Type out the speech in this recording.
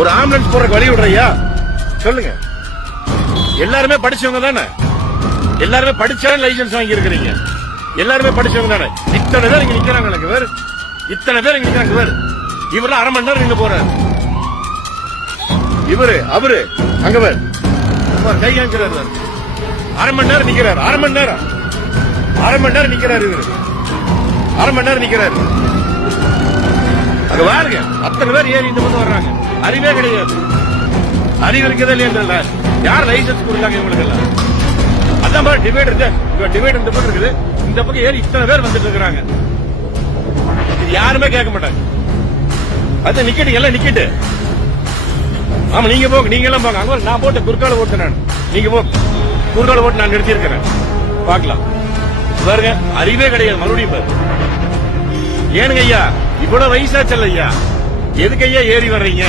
ஒரு ஆம்புலன்ஸ் போறதுக்கு வழி விடுறையா சொல்லுங்க. எல்லாருமே படிச்சவங்க தானே, எல்லாருமே படிச்சா லைசன்ஸ் வாங்கி இருக்கிறீங்க, எல்லாருமே படிச்சவங்க தானே. இத்தனை பேர் இங்க நிக்கிறாங்க, எனக்கு வேறு இத்தனை பேர் இங்க நிக்கிறாங்க. வேறு இவரெல்லாம் அரை மணி நேரம் நின்று போறாரு. இவரு அவரு அங்க வேறு கை காமிக்கிறாரு, அரை மணி நேரம் நிக்கிறாரு, அரை மணி நேரம் நிக்கிறாரு, இவரு அரை மணி நேரம் நிக்கிறாரு. அங்க பாருங்க, அத்தனை பேர் ஏறி இந்த பக்கம் வர்றாங்க. அறிவே கிடையாது, அறிவு இருக்கதே இல்லையா? யார் லைசன்ஸ் கொடுத்தாங்க இவங்களுக்கு எல்லாம்? அதான் பாரு டிவைட் இந்த பக்கம் இருக்குது, இந்த பக்கம் ஏறி இத்தனை பேர் வந்துட்டு இருக்காங்க. இது யாருமே கேட்க மாட்டாங்க. அது நிக்கட்டு எல்லாம் நிக்கட்டு. ஆமா நீங்க போங்க, நீங்க எல்லாம் போங்க. அங்க நான் போட்டு குறுக்கால ஓட்டு, நான் நீங்க போ குறுக்கால ஓட்டு நான் நிறுத்தி இருக்கிறேன். பாக்கலாம் பாருங்க, அறிவே கிடையாது. மறுபடியும் பாரு. ஏனுங்க ஐயா இவ்வளவு வயசாச்சல்ல ஐயா, எதுக்கு ஐயா ஏறி வர்றீங்க?